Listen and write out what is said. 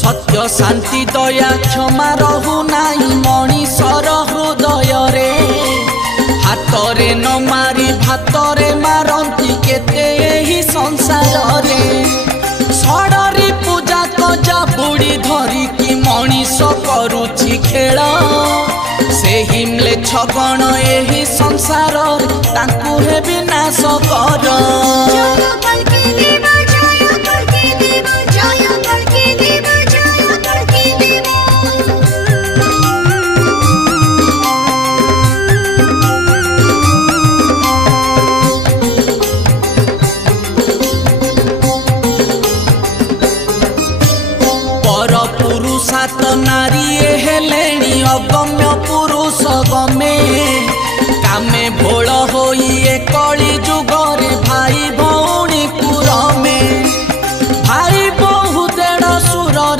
सत्य शांति दया क्षमा रहु नाई मनीषर हृदय रे हातरे न मारी भातरे मारंती केते ही संसार रे सड़री पूजा कजा बुड़ी धरी कि मनीष करुछि खेल से हिमले छगण एही संसार तांकु हे विनाश कर पुरुषात नारी हेलेनी अगम्य पुरुष गमे कामे भोल होई कली जुग